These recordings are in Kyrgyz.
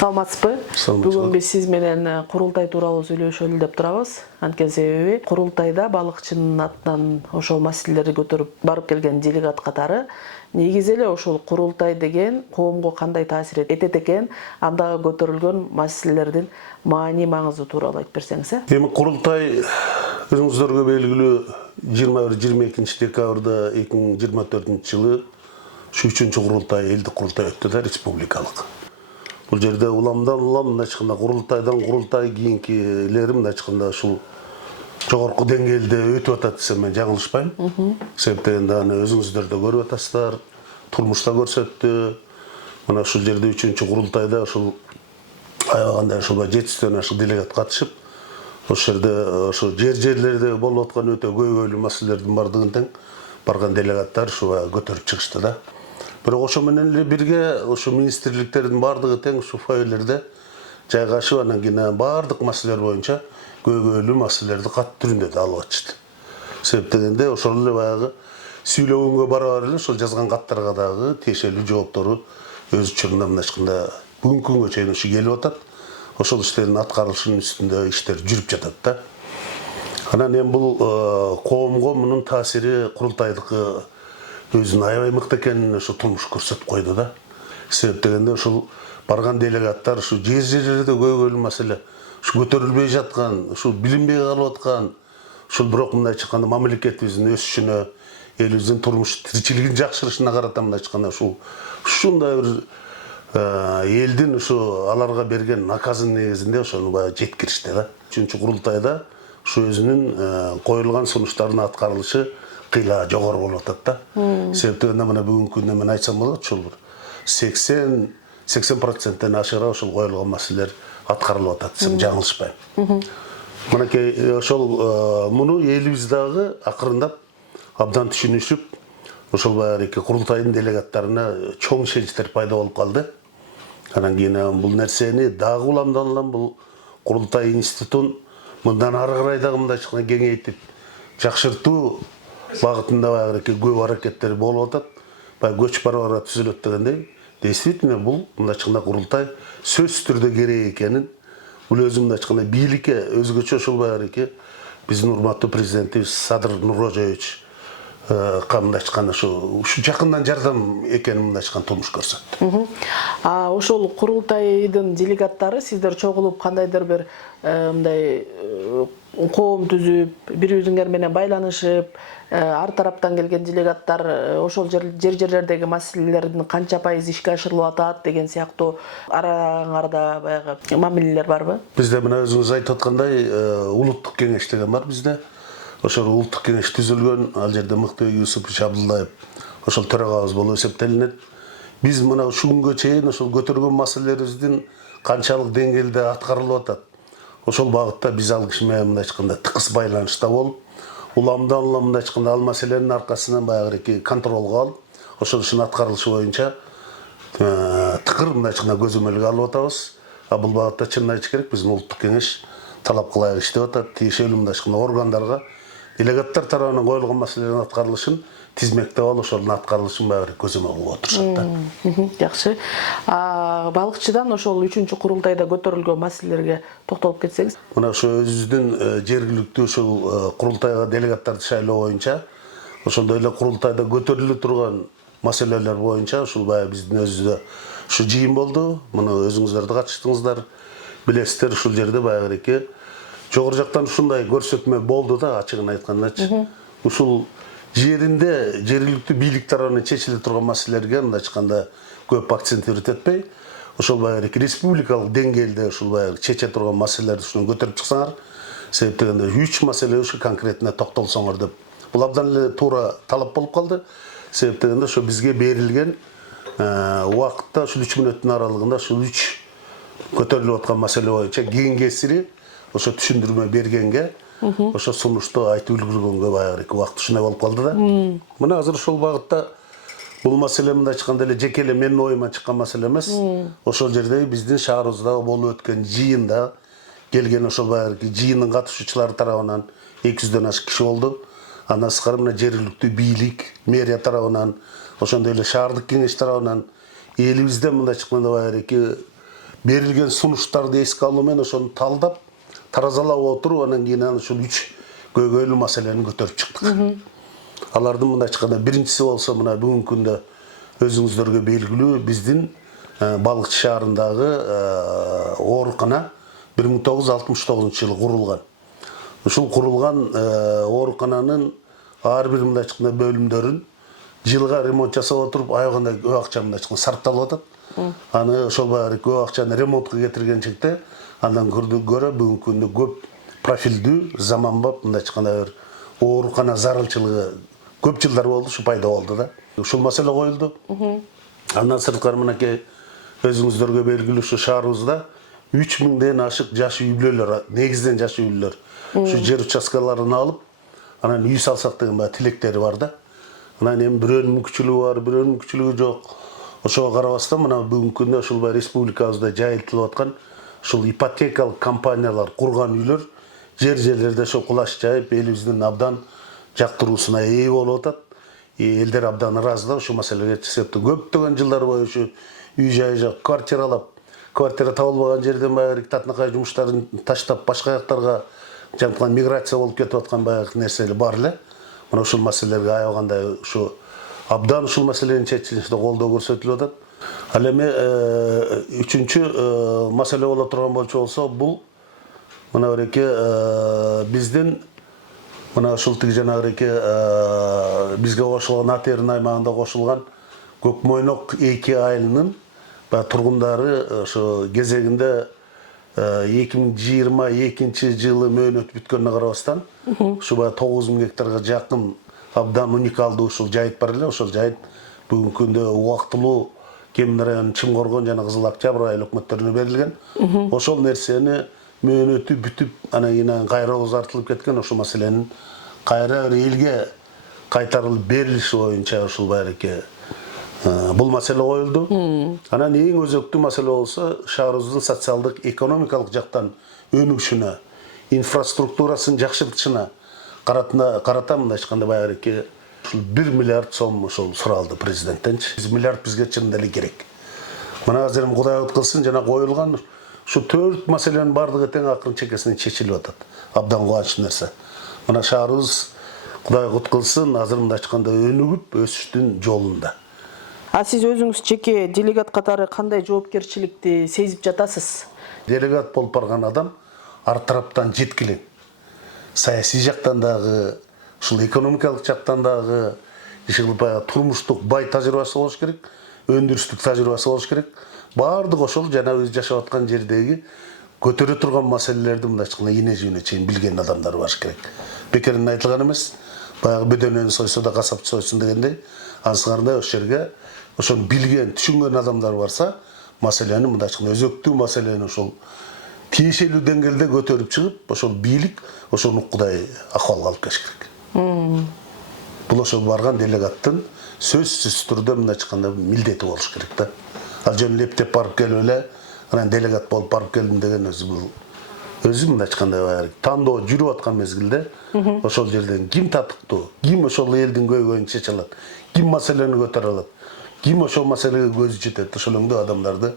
Саламатсызбы? Бүгүн биз сиз менен курултай тууралуу сүйлөшөлү деп турабыз. Анткени себеби курултайда балыкчынын атынан ошол маселелерди көтөрүп барып келген делегат катары негизи эле ошол курултай деген коомго кандай таасир этет экен, андагы көтөрүлгөн маселелердин маани маңызы тууралуу айтып берсеңиз. Эми курултай өзүңүздөргө белгилүү 21-22 декабрда 2024 жылы 3-чү курултай, элдик курултай өттү да, республикалык. Бул жерде уламдан мындайча айтканда курултай кийинкилери мындайча айтканда ушул жогорку деңгээлде өтүп атат десем мен жаңылышпайм. Себеп дегенде аны өзүңүздөр да көрүп атасыздар, турмушта көрсөттү. Мына ушул жерде 3-чү курултайда ушул аябаганда ушул 700дөн ашык делегат катышып, ошол жерде ошо жерлерде болуп аткан өтө көйгөйлүү маселелердин бардыгын тең барган делегаттар ушу көтөрүп чыгышты да. Бирок ошо менен эле бирге ошо министрликтердин бардыгы тең ушу файлерде жайгашып, анан кийин бардык маселелер боюнча көйгөйлүү маселелерди кат түрүндө да алып атышты. Себеп дегенде ошол эле баягы сүйлөгөнгө барабар эле ошол жазган каттарга дагы тиешелүү жооптору өз учурунда мындайча айтканда бүгүнкү күнгө чейин ушу келип атат. Ошол иштердин аткарылышынын үстүндө иштер жүрүп жатат да. Анан эми бул коомго мунун таасири курултайдыкы өзүнүн аябай мыкты экенин ошо турмуш көрсөтүп койду да. Себеп дегенде ушул барган делегаттар ушу жерлерде көйгөйлүү маселе, ушу көтөрүлбөй жаткан, ушу билинбей калып аткан, ушул бирок мындайча айтканда мамлекетибиздин өсүшүнө, элибиздин турмуш тиричилигин жакшырышына карата мындайча айтканда ушундай бир элдин ушу аларга берген наказын негизинде ошону баягы жеткиришти да. 3-чү курултайда ушу өзүнүн коюлган сунуштардын аткарылышы кыйла жогору болуп атат да. Себеп дегенде мына бүгүнкү күндө мен айтсам болот, ушул 80% ашыгыраак ошол коюлган маселелер аткарылып атат десем жаңылышпайм. Мынакей ошол муну элибиз дагы акырындап абдан түшүнүшүп, ошол баягы курултайдын делегаттарына чоң ишеничтер пайда болуп калды. Анан кийин бул нерсени дагы уламдан бул курултай институтун мындан ары карай дагы мындайча айтканда кеңейтип, жакшыртуу багытында баягы көп аракеттер болуп атат. Баягы көч бара түзүлөт дегендей, действительно бул мындайча айтканда курултай сөзсүз түрдө керек экенин, бул өзү мындайча айтканда бийликке өзгөчө ошол баягы биздин урматтуу президентибиз Садыр Нуркожоевич мындайча айтканда ушу жакындан жардам экенин мындайча айтканда турмуш көрсөттү. Ошол курултайдын делегаттары сиздер чогулуп кандайдыр бир мындай коом түзүп, бири-бириңер менен байланышып, ар тараптан келген делегаттар ошол жерлердеги маселелердин канча пайыз ишке ашырылып атат деген сыяктуу араңарда баягы мамилелер барбы? Бизде мына өзүңүз айтып аткандай улуттук кеңеш деген бар бизде. Ошол улуттук кеңеш түзүлгөн, ал жерде Мыктыбек Юсупович Абдуллаев ошол төрагабыз болуп эсептелинет. Биз мына ушул күнгө чейин ошол көтөргөн маселелерибиздин канчалык деңгээлде аткарылып атат. Ошол багытта биз ал киши менен мындайча айтканда тыкыз байланышта болуп, уламдан мындайча айтканда ал маселенин аркасынан баягы контролго алып, ошол ишин аткарылышы боюнча тыкыр мындайча айтканда көзөмөлгө алып атабыз. Бул багытта чынын айтыш керек, биздин улуттук кеңеш талап кылайык иштеп атат. Тиешелүү мындайча айтканда органдарга делегаттар тарабынан коюлган маселелердин аткарылышын тизмектеп алып, ошонун аткарылышын баягы көзөмөл кылып отурушат да. Жакшы. Балыкчыдан ошол 3-чү курултайда көтөрүлгөн маселелерге токтолуп кетсеңиз. Мына ошо өзүбүздүн жергиликтүү ушул курултайга делегаттарды шайлоо боюнча, ошондой эле курултайда көтөрүлө турган маселелер боюнча ушул баягы биздин өзүбүздө ушу жыйын болду. Муну өзүңүздөр да катыштыңыздар, билесиздер, ушул жерде баягы жогору жактан ушундай көрсөтмө болду да, ачыгын айткандачы. Ушул жеринде жергиликтүү бийлик тарабынан чечиле турган маселелерге мындайча айтканда көп акцент этпей, ошол баягы республикалык деңгээлде ушул баягы чече турган маселелерди ушуну көтөрүп чыксаңар, себеп дегенде 3 маселе ушу конкретно токтолсоңор деп. Бул абдан эле туура талап болуп калды. Себеп дегенде ошо бизге берилген убакытта ушул 3 мүнөттүн аралыгында ушул 3 көтөрүлүп аткан маселе боюнча кеңесири ошо түшүндүрмө бергенге, ошо сунушту айтып үлгүргөнгө баягы убакыт ушундай болуп калды да. Мына азыр ошол багытта бул маселе мындайча айтканда эле жеке эле менин оюма чыккан маселе эмес. Ошол жерде биздин шаарыбыздагы болуп өткөн жыйында келген ошол баягы жыйындын катышуучулары тарабынан 200дөн ашык киши болду. Андан сырткары мына жергиликтүү бийлик, мэрия тарабынан, ошондой эле шаардык кеңеш тарабынан элибизден мындай чыкканда баягы берилген сунуштарды эске алуу менен ошону талдап таразалап отуруп анан кийин ушул 3 көйгөйлүү маселени көтөрүп чыктык. Алардын мындай чыкканда биринчиси болсо мына бүгүнкү күндө өзүңүздөргө белгилүү биздин Балыкчы шаарындагы оорукана 1969-жылы курулган. Ушул курулган оорукананын ар бир мындай чыкканда бөлүмдөрүн жылга ремонт жасап отуруп аягында көп акча мындай чыкканда сарпталып атат. Аны ошол баягы көп акчаны ремонтко кетирген чекте андан көрө бүгүнкү күндө көп профилдүү заманбап мындай чыкканда бир оорукана зарылчылыгы көп жылдар болду, ушу пайда болду да. Ушул маселе коюлду. Андан сырткары мынакей өзүңүздөргө белгилүү ушу шаарыбызда 3000ден ашык жаш үй бүлөлөр, негизден жаш үй бүлөлөр ушу жер участкаларын алып, анан үй салсак деген баягы тилектери бар да. Анан эми бирөөнүн мүмкүнчүлүгү бар, бирөөнүн мүмкүнчүлүгү жок. Ошого карабастан мына бүгүнкү күндө ушул баягы республикабызда жайылтылып аткан ушул ипотекалык компаниялар курган үйлөр жерлерде ошо кулаш жайып, элибиздин абдан жактыруусуна ээ болуп атат. Элдер абдан ыраазы да ушул маселеге себептен көптөгөн жылдар бою ушу үй жай жок, квартира табылбаган жерден баягы татынакай жумуштарын таштап башка жактарга жанткан миграция болуп кетип аткан баягы нерселер бар эле. Мына ушул маселелерге аябагандай ушу абдан ушул маселенин чечилишине колдоо көрсөтүлүп атат. Ал эми үчүнчү маселе боло турган болсо бул мына береке биздин мына ушул тиги жанагыреке бизге кошулган Атерин аймагында кошулган Көкмойнок 2 айылынын тургундары ошо кезегинде 2022-жылы мөөнөт бүткөнүнө карабастан ушу 9000 гектарга жакын абдан уникалдуу ушул жайыт бар эле. Ошол жайыт бүгүнкү күндө убактылуу Кемин районунун Чымкоргон жана Кызыл Октябрь айыл өкмөттөрүнө берилген. Ошол нерсени мөөнөтү бүтүп анан кийин кайра узартылып кеткен ошол маселенин кайра бир элге кайтарылып берилиши боюнча ушул байреке бул маселе коюлду. Анан эң өзөктүү маселе болсо шаарыбыздын социалдык экономикалык жактан өнүгүшүнө, инфраструктурасын жакшыртышына карата мындай айтканда байреке ушул 1 миллиард сом ошол суралды президенттенчи. 1 миллиард бизге чынында эле керек. Мына азыр эми Кудай кылсын жана коюлган ушу 4 маселенин бардыгы тең акырын чекесинен чечилип атат. Абдан кубанычтуу нерсе. Мына шаарыбыз Кудай кылсын азыр мындай айтканда өнүгүп өсүштүн жолунда. А сиз өзүңүз жеке делегат катары кандай жоопкерчиликти сезип жатасыз? Делегат болуп барган адам ар тараптан жеткилең. Саясий жактан дагы, ушул экономикалык жактан дагы, турмуштук бай тажрыйбасы болуш керек, өндүрүстүк тажрыйбасы болуш керек. Баардык ошол жана биз жашап аткан жердеги көтөрө турган маселелерди мындай айтканда ийне-жийине чейин билген адамдар болуш керек. Бекеринен айтылган эмес. Баягы бөдөнөнү сойсо да касапчы сойсун дегендей, ансыгарында ошол жерге ошону билген, түшүнгөн адамдар барса, маселени мындай айтканда өзөктүү маселени ошол тиешелүү деңгээлде көтөрүп чыгып, ошол бийлик ошону уккудай акыбалга алып келиш керек. Бул ошол барган делегаттын сөзсүз түрдө мындай айтканда милдети болуш керек да. Ал жөн лептеп барып келип эле, анан делегат болуп барып келдим деген өзү мындай айтканда баягы тандоо жүрүп аткан мезгилде ошол жерден ким татыктуу, ким ошол элдин көйгөйүн чече алат, ким маселени көтөрө алат, ким ошол маселеге көзү жетет, ошол өңдө адамдарды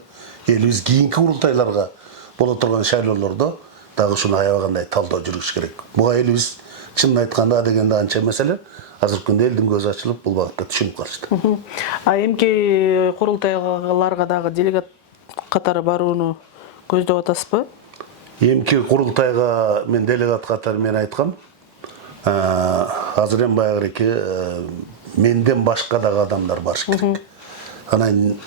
элибиз кийинки курултайларга боло турган шайлоолордо дагы ушуну аябагандай талдоо жүргүзүш керек. Буга элибиз чынын айтканда дегенде анча эмес эле. Азыркы күндө элдин көзү ачылып бул багытта түшүнүп калышты. А эмки курултайларга дагы делегат катары барууну көздөп атасызбы? Эмки курултайга мен делегат катары мен айткам. Азыр эми баягы менден башка дагы адамдар барыш керек. Анан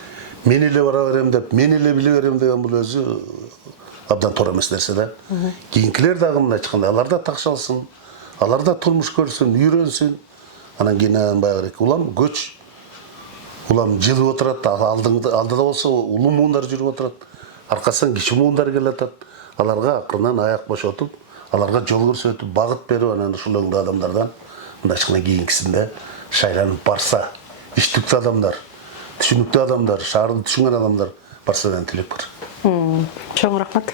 мен эле бара берем деп, мен эле биле берем деген бул өзү абдан туура эмес нерсе да. Кийинкилер дагы мындай айтканда алар да такшалсын, алар да турмуш көрсүн, үйрөнсүн. Анан кийин баягы улам көч, улам жылып отурат, алдыда болсо улуу муундар жүрүп отурат, аркасынан кичи муундар келатат. Аларга акырынан аяк бошотуп, аларга жол көрсөтүп, багыт берип, анан ушул өңдө адамдардан мындай айтканда кийинкисинде шайланып барса, иштиктүү адамдар, түшүнүктүү адамдар, шаарды түшүнгөн адамдар барса деген тилек бар. Чоң рахмат.